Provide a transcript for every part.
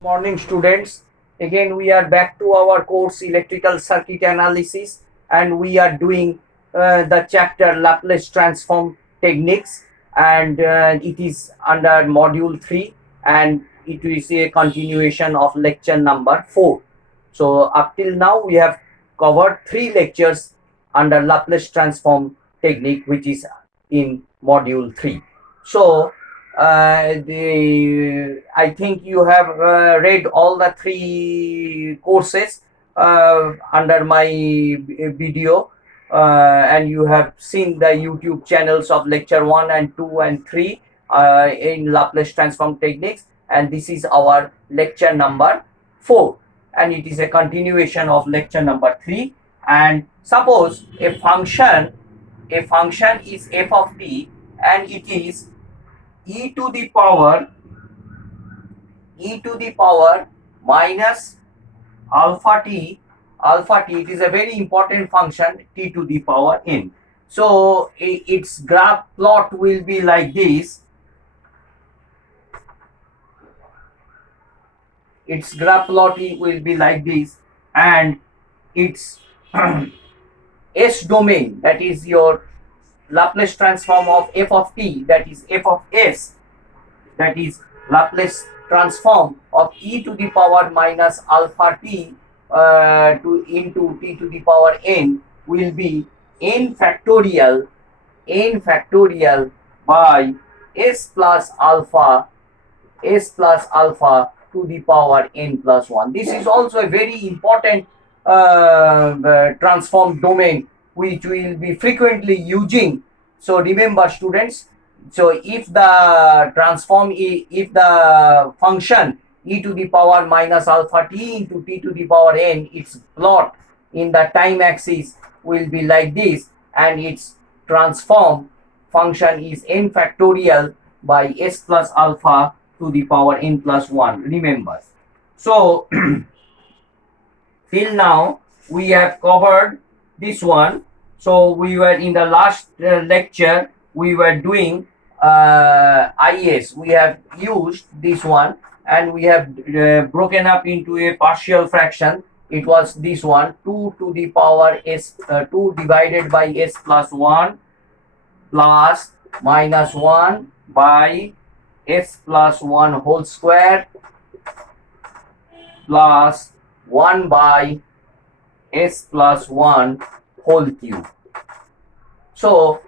Morning, students. Again, we are back to our course electrical circuit analysis, and we are doing the chapter Laplace transform techniques, and it is under module 3, and it is a continuation of lecture number 4. So up till now we have covered 3 lectures under Laplace transform technique, which is in module 3. So I think you have read all the 3 courses under my video, and you have seen the YouTube channels of lecture 1 and 2 and 3 in Laplace transform techniques, and this is our lecture number 4, and it is a continuation of lecture number 3. And suppose a function is f of t, and it is e to the power minus alpha t. It is a very important function, t to the power n. So its graph plot will be like this. Its graph plot will be like this, and its s domain, that is your Laplace transform of f of t, that is f of s, that is Laplace transform of e to the power minus alpha t into t to the power n will be n factorial by s plus alpha to the power n plus 1. This is also a very important transform domain which we will be frequently using. So remember, students, so if the function e to the power minus alpha t into t to the power n, its plot in the time axis will be like this, and its transform function is n factorial by s plus alpha to the power n plus 1. Remember. So till now we have covered this one. So we were in the last lecture, we were doing IS. We have used this one, and we have broken up into a partial fraction. It was this one, 2 to the power s, 2 divided by s plus 1 plus minus 1 by s plus 1 whole square plus 1 by s plus 1 whole cube. So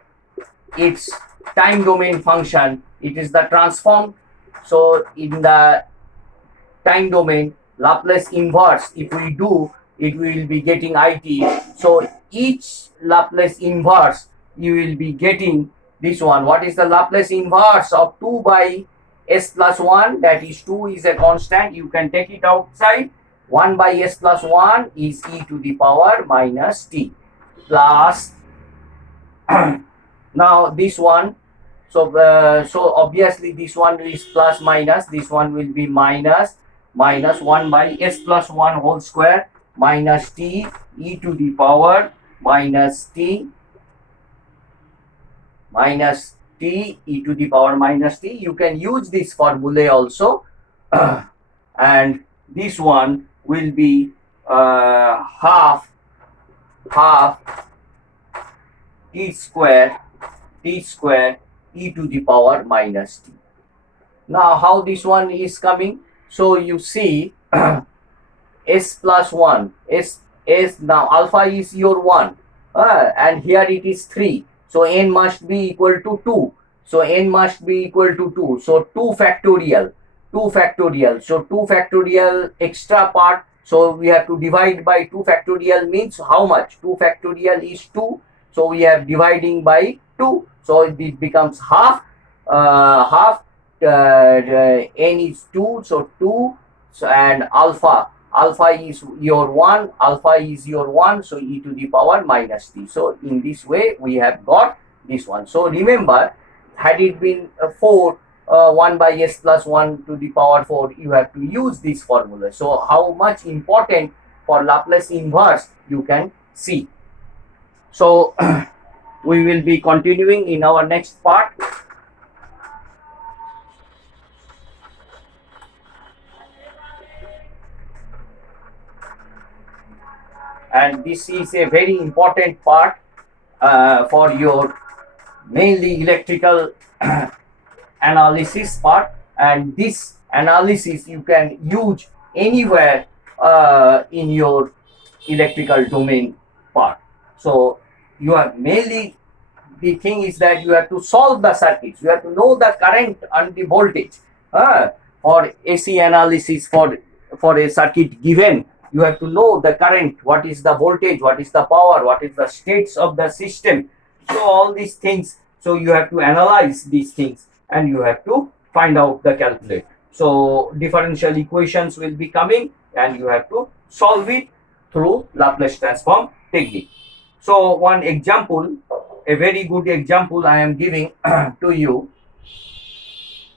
its time domain function, it is the transform. So in the time domain, Laplace inverse, if we do, it will be getting it. So each Laplace inverse, you will be getting this one. What is the Laplace inverse of 2 by s plus 1? That is 2 is a constant, you can take it outside. 1 by s plus 1 is e to the power minus t plus now this one. So obviously this one is plus minus, this one will be minus 1 by s plus 1 whole square minus t e to the power minus t e to the power minus t. You can use this formulae also. And this one will be half t square e to the power minus t. Now how this one is coming? So you see s plus 1, s now alpha is your 1, and here it is 3, so n must be equal to 2, so n must be equal to 2, so 2 factorial, so 2 factorial extra part, so we have to divide by 2 factorial means how much? 2 factorial is 2, so we are dividing by 2, so it becomes half, n is 2, so 2, so and alpha is your 1, so e to the power minus t. So in this way we have got this one. So remember, had it been 4, 1 by s plus 1 to the power 4, you have to use this formula. So how much important for Laplace inverse you can see. So we will be continuing in our next part. and this is a very important part for your mainly electrical analysis part, and this analysis you can use anywhere in your electrical domain part. So you are mainly, the thing is that you have to solve the circuits, you have to know the current and the voltage. For AC analysis, for a circuit given, you have to know the current, what is the voltage, what is the power, what is the states of the system. So all these things, so you have to analyze these things and you have to find out the calculate. So differential equations will be coming and you have to solve it through Laplace transform technique. So one example, a very good example I am giving to you.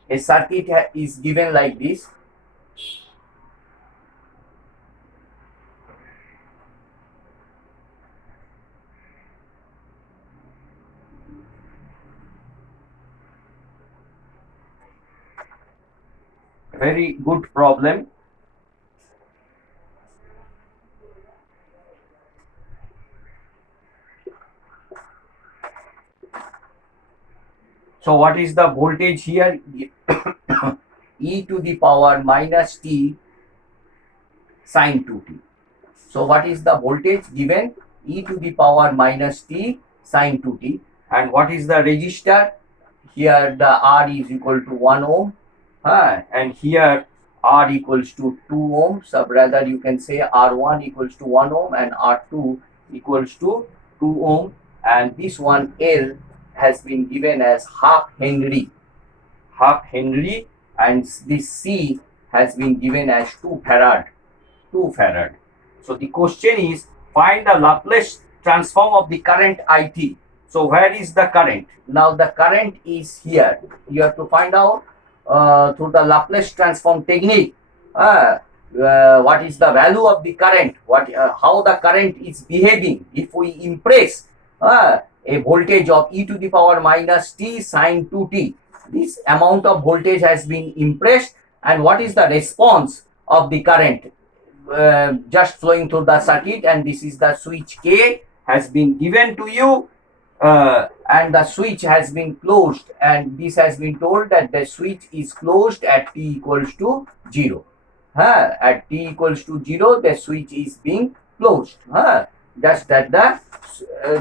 A circuit is given like this. Very good problem. So what is the voltage here? E to the power minus t sine 2t. So what is the voltage given? E to the power minus t sine 2t. And what is the resistor? Here the R is equal to 1 ohm. And here R equals to 2 ohms. So rather you can say R1 equals to 1 ohm and R2 equals to 2 ohm. And this one L has been given as half Henry, and this C has been given as 2 farad. So the question is, find the Laplace transform of the current IT. So where is the current? Now the current is here. You have to find out through the Laplace transform technique what is the value of the current, how the current is behaving if we impress a voltage of e to the power minus t sine 2t. This amount of voltage has been impressed, and what is the response of the current just flowing through the circuit, and this is the switch K has been given to you, and the switch has been closed, and this has been told that the switch is closed at t equals to 0. At t equals to 0, the switch is being closed. Just at the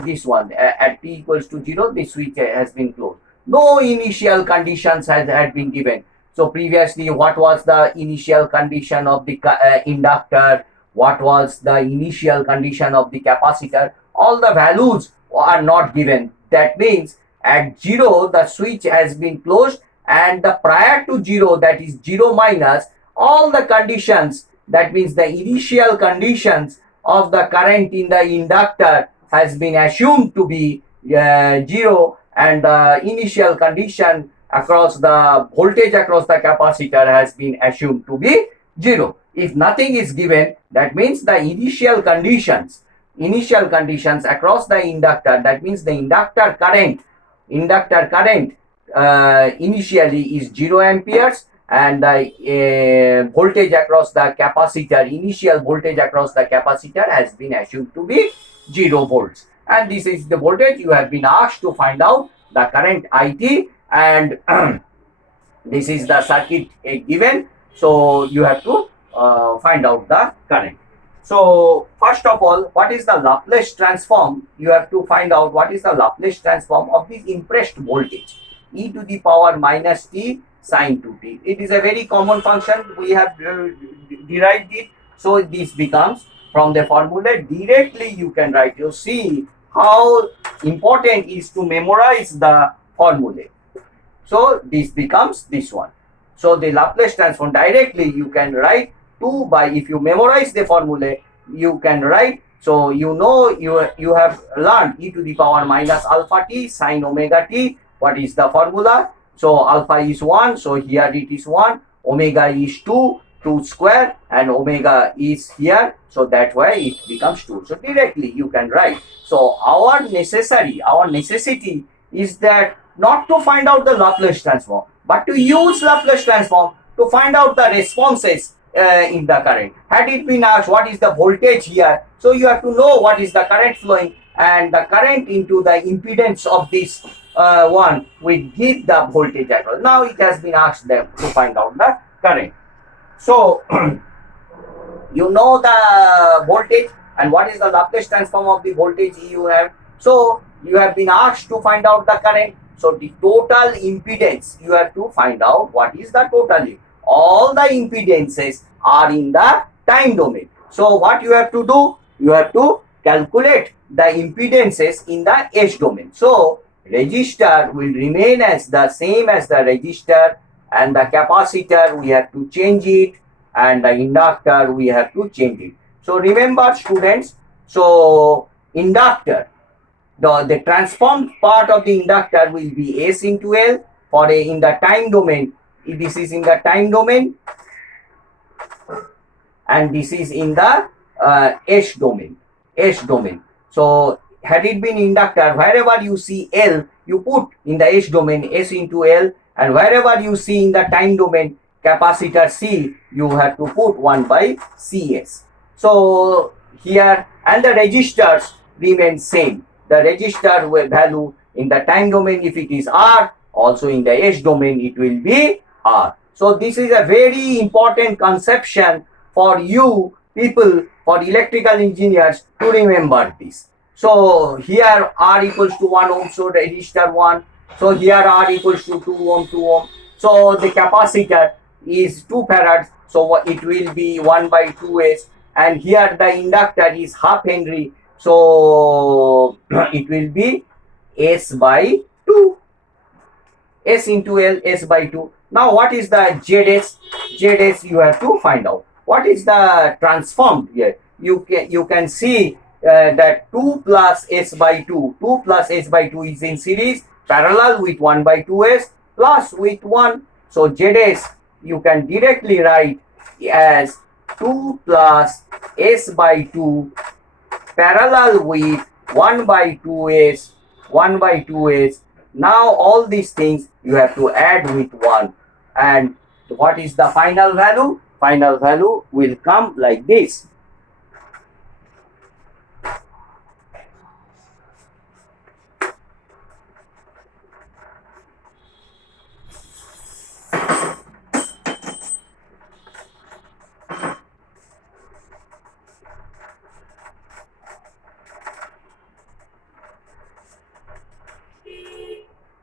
this one at t equals to 0, the switch has been closed. No initial conditions had been given. So previously, what was the initial condition of the inductor? What was the initial condition of the capacitor? All the values are not given. That means at 0, the switch has been closed, and the prior to 0, that is 0 minus, all the conditions, that means the initial conditions of the current in the inductor has been assumed to be 0, and the initial condition across the voltage across the capacitor has been assumed to be 0. If nothing is given, that means the initial conditions across the inductor, that means the inductor current initially is 0 amperes, and the voltage across the capacitor, initial voltage across the capacitor has been assumed to be 0 volts. And this is the voltage you have been asked to find out the current IT, and this is the circuit given. So you have to find out the current. So first of all, what is the Laplace transform? You have to find out what is the Laplace transform of the impressed voltage, e to the power minus t sine 2t. It is a very common function. We have derived it. So this becomes, from the formula directly you can write. You see how important is to memorize the formula. So this becomes this one. So the Laplace transform directly you can write 2 by, if you memorize the formula, you can write. So you know, you have learned e to the power minus alpha t sine omega t. What is the formula? So alpha is 1, so here it is 1, omega is 2 square, and omega is here, so that way it becomes 2. So directly you can write. So our necessity is that not to find out the Laplace transform, but to use Laplace transform to find out the responses in the current. Had it been asked what is the voltage here, so you have to know what is the current flowing, and the current into the impedance of this one will give the voltage as well. Now it has been asked them to find out the current. So you know the voltage and what is the Laplace transform of the voltage you have. So you have been asked to find out the current. So the total impedance, you have to find out what is the total. All the impedances are in the time domain. So what you have to do? You have to calculate the impedances in the S domain. So resistor will remain as the same as the resistor, and the capacitor we have to change it, and the inductor we have to change it. So remember students, so inductor, the transformed part of the inductor will be S into L for in the time domain. This is in the time domain, and this is in the S domain. So had it been inductor, wherever you see L, you put in the S domain S into L, and wherever you see in the time domain capacitor C, you have to put 1 by Cs. So here, and the resistors remain same. The resistor value in the time domain, if it is R, also in the S domain it will be R. So this is a very important conception for you people, for electrical engineers, to remember this. So here R equals to 1 ohm, so resistor 1. So here R equals to 2 ohm, 2 ohm. So the capacitor is 2 farads, so it will be 1 by 2s, and here the inductor is half Henry, so it will be S by 2, S into L, S by 2. Now what is the ZS? ZS you have to find out. What is the transformed here? You can see that 2 plus S by 2, 2 plus S by 2 is in series, parallel with 1 by 2s plus with 1. So ZS you can directly write as 2 plus S by 2 parallel with 1 by 2s, 1 by 2s. Now all these things you have to add with 1, and what is the final value? Final value will come like this.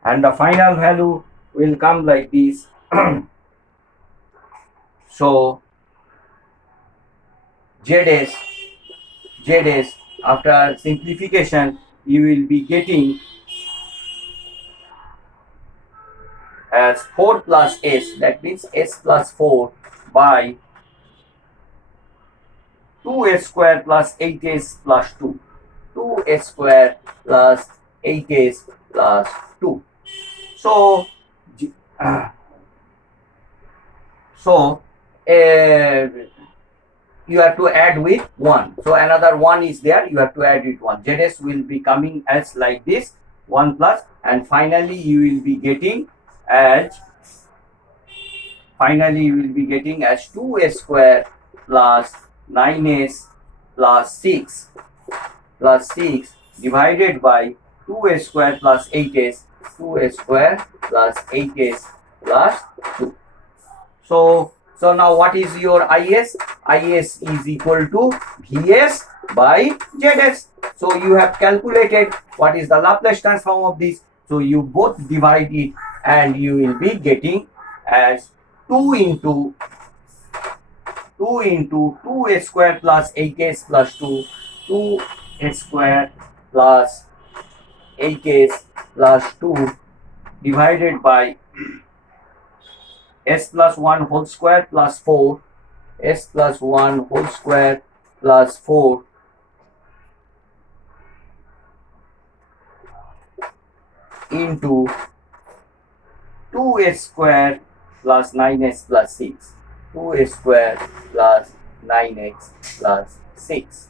And the final value will come like this. So ZS after simplification you will be getting as 4 plus S, that means S plus 4 by 2s square plus 8s plus 2, 2s square plus 8s plus 2. So you have to add with 1. So another 1 is there, you have to add it 1. ZS will be coming as like this, 1 plus, and finally you will be getting as 2s square plus 9s plus 6 divided by 2s square plus 8s, 2s square plus 8s plus 2. So now what is your IS? IS is equal to Vs by Zs. So you have calculated what is the Laplace transform of this. So you both divide it, and you will be getting as 2 into 2s square plus 8s plus 2, 2s square plus 8s plus 2 divided by s plus 1 whole square plus 4, s plus 1 whole square plus 4 into 2s square plus 9s plus 6, 2s square plus 9x plus 6.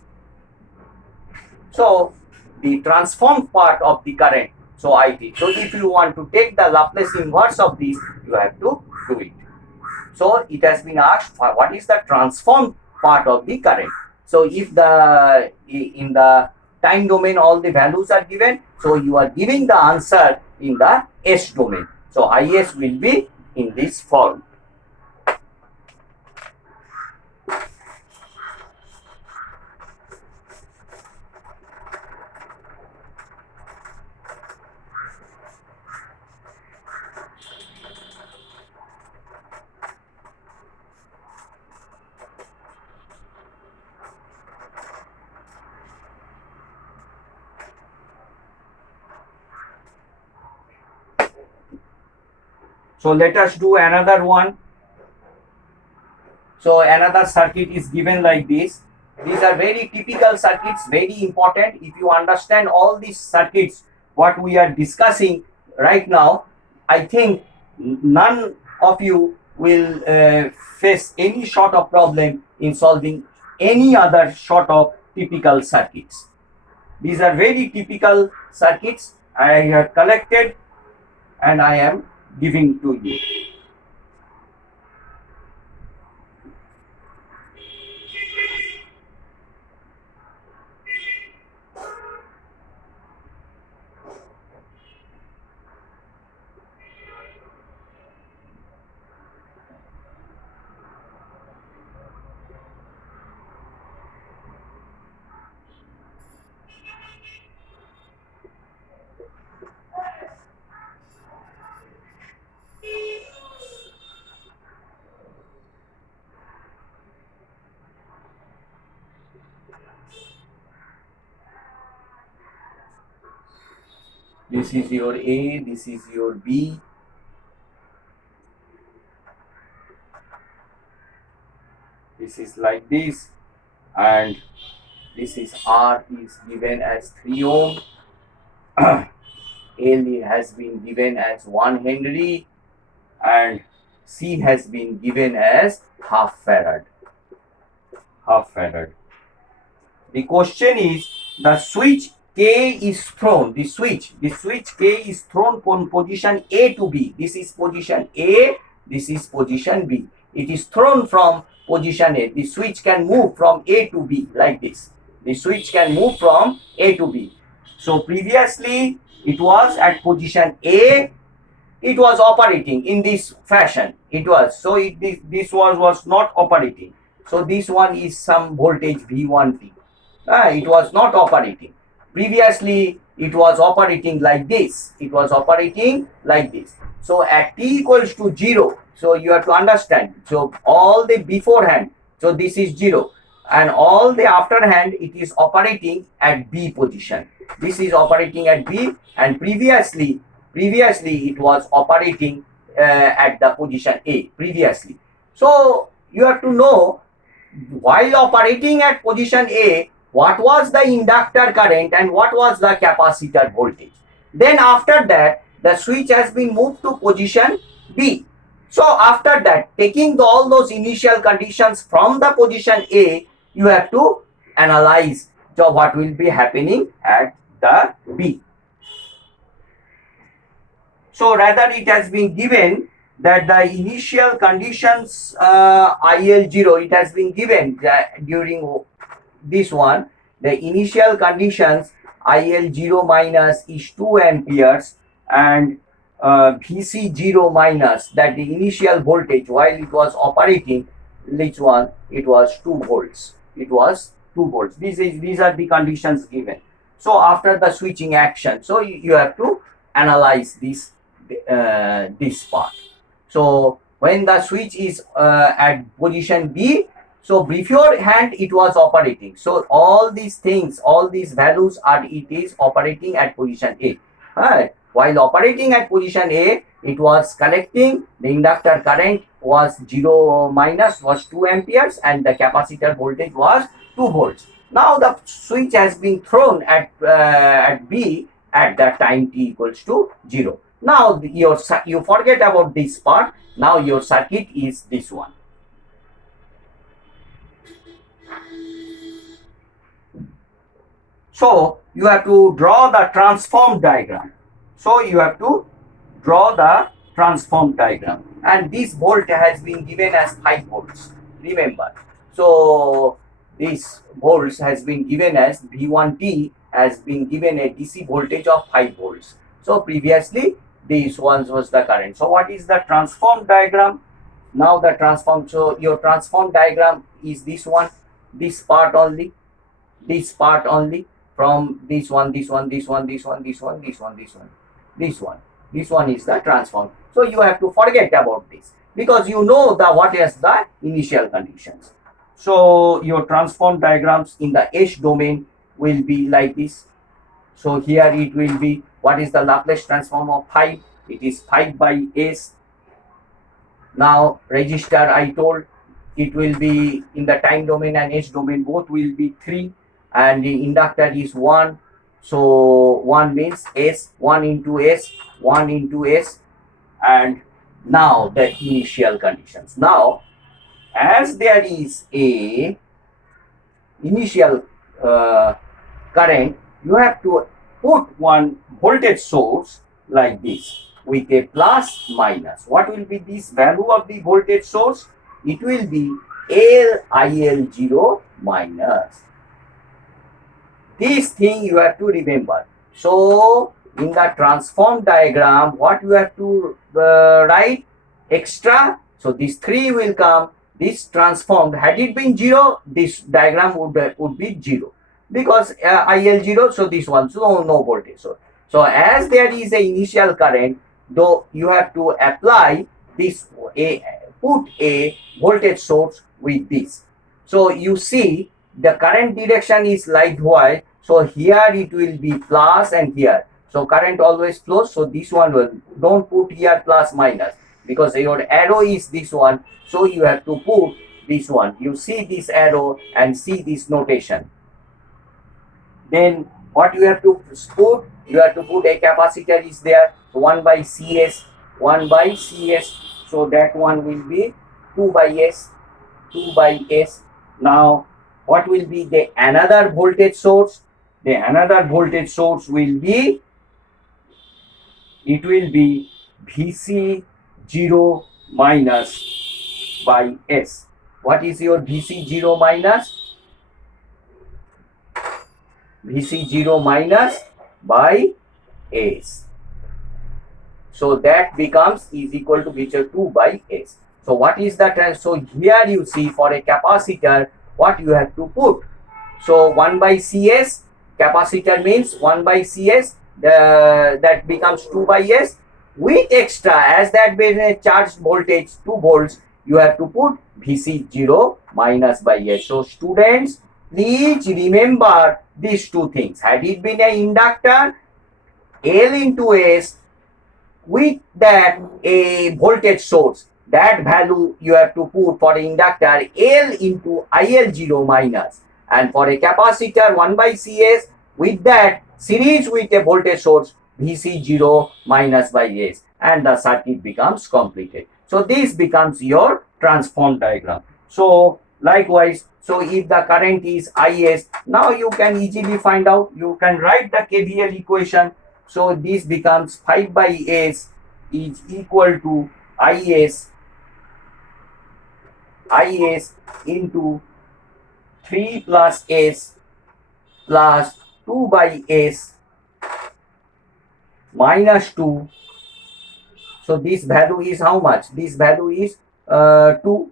So the transformed part of the current, so IT. So if you want to take the Laplace inverse of this, you have to do it. So it has been asked what is the transformed part of the current. So if in the time domain all the values are given, so you are giving the answer in the S domain. So Is will be in this form. So let us do another one. So another circuit is given like this. These are very typical circuits, very important. If you understand all these circuits, what we are discussing right now, I think none of you will face any sort of problem in solving any other sort of typical circuits. These are very typical circuits I have collected and I am giving to you. This is your A, this is your B. This is like this, and this is R is given as 3 ohm. L has been given as 1 Henry, and C has been given as half farad. Half farad. The question is, the switch K is thrown. The switch K is thrown from position A to B. This is position A. This is position B. It is thrown from position A. The switch can move from A to B like this. The switch can move from A to B. So previously it was at position A. It was operating in this fashion. It was so. This was not operating. So this one is some voltage V1T. It was not operating. Previously, it was operating like this. It was operating like this. So at t equals to 0, so you have to understand. So all the beforehand, so this is 0. And all the afterhand, it is operating at B position. This is operating at B, and previously it was operating at the position A previously. So you have to know, while operating at position A, what was the inductor current and what was the capacitor voltage. Then after that, the switch has been moved to position B. So after that, taking all those initial conditions from the position A, you have to analyze what will be happening at the B. So rather it has been given that the initial conditions IL0, it has been given during this one, the initial conditions IL0 minus is 2 amperes and VC0 minus, that the initial voltage while it was operating, which one, it was 2 volts. It was 2 volts. These are the conditions given. So after the switching action, so you have to analyze this part. So when the switch is at position B, so beforehand it was operating. So all these things, all these values are, it is operating at position A. Right. While operating at position A, it was collecting, the inductor current was 0 minus was 2 amperes and the capacitor voltage was 2 volts. Now the switch has been thrown at B at that time t equals to 0. Now you forget about this part. Now your circuit is this one. So you have to draw the transform diagram. So you have to draw the transform diagram, and this volt has been given as 5 volts, remember. So this volts has been given as V1T has been given a DC voltage of 5 volts. So previously this one was the current. So what is the transform diagram? Now the transform, so your transform diagram is this one, this part only, this part only, from this one, this one, this one, this one, this one, this one, this one, this one, this one is the transform. So you have to forget about this because you know the what is the initial conditions. So your transform diagrams in the S domain will be like this. So here it will be, what is the Laplace transform of 5? It is 5 by S. Now resistor, I told it will be in the time domain and S domain both will be 3, and the inductor is 1. So 1 means S, 1 into S, 1 into S. And now the initial conditions. Now as there is a initial current, you have to put one voltage source like this with a plus minus. What will be this value of the voltage source? It will be LIL0 minus. This thing you have to remember. So in the transform diagram, what you have to write extra? So this 3 will come. This transformed, had it been 0, this diagram would be 0 because IL0. So this one, so no voltage. So as there is a initial current, though you have to apply this, put a voltage source with this. So you see the current direction is likewise. So here it will be plus and here. So current always flows. So this one will, don't put here plus minus because your arrow is this one. So you have to put this one. You see this arrow and see this notation. Then what you have to put? You have to put a capacitor is there. So 1 by CS, 1 by CS. So that one will be 2 by S, 2 by S. Now what will be the another voltage source? The another voltage source will be, it will be VC0 minus by S. What is your VC0 minus? VC0 minus by S. So that becomes is equal to VC2 by S. So what is that? So here you see for a capacitor what you have to put. So 1 by CS, capacitor means 1 by CS, that becomes 2 by S. With extra, as that being a charged voltage 2 volts, you have to put VC0 minus by S. So students, please remember these two things. Had it been an inductor, L into S, with that a voltage source, that value you have to put for the inductor L into IL0 minus, and for a capacitor 1 by CS, with that series with a voltage source VC0 minus by S, and the circuit becomes completed. So this becomes your transform diagram. So likewise, so if the current is IS, now you can easily find out, you can write the KVL equation. So this becomes 5 by S is equal to IS into 3 plus S plus 2 by S minus 2. So this value is how much? This value is 2.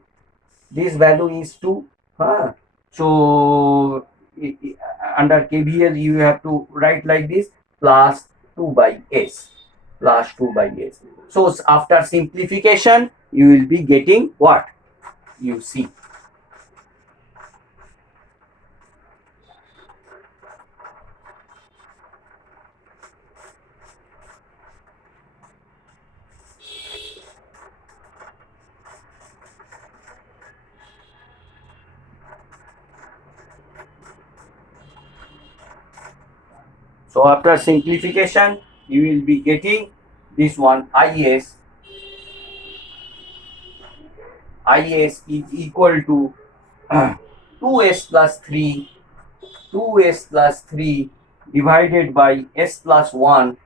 This value is 2. So under KVL you have to write like this, plus 2 by S, plus 2 by S. So after simplification you will be getting what you see. So after simplification, you will be getting this one IS is equal to 2S plus 3, 2S plus 3 divided by S plus 1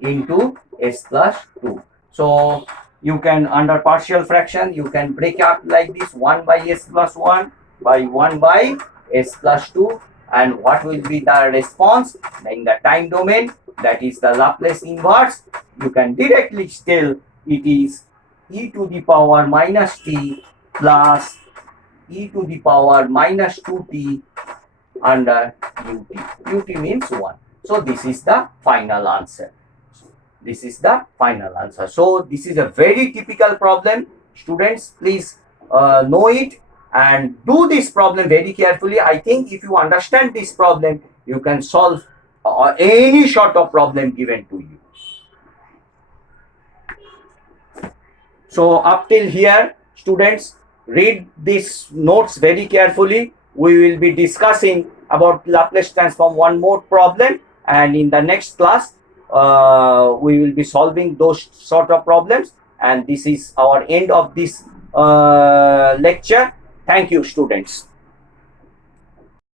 into S plus 2. So you can, under partial fraction, you can break up like this: 1 by s plus 1 by 1 by s plus 2. And what will be the response in the time domain? That is the Laplace inverse. You can directly tell it is e to the power minus t plus e to the power minus 2t under ut. Ut means 1. So this is the final answer. This is the final answer. So this is a very typical problem. Students, please know it and do this problem very carefully. I think if you understand this problem, you can solve any sort of problem given to you. So up till here, students, read these notes very carefully. We will be discussing about Laplace transform one more problem, and in the next class we will be solving those sort of problems. And this is our end of this lecture. Thank you, students.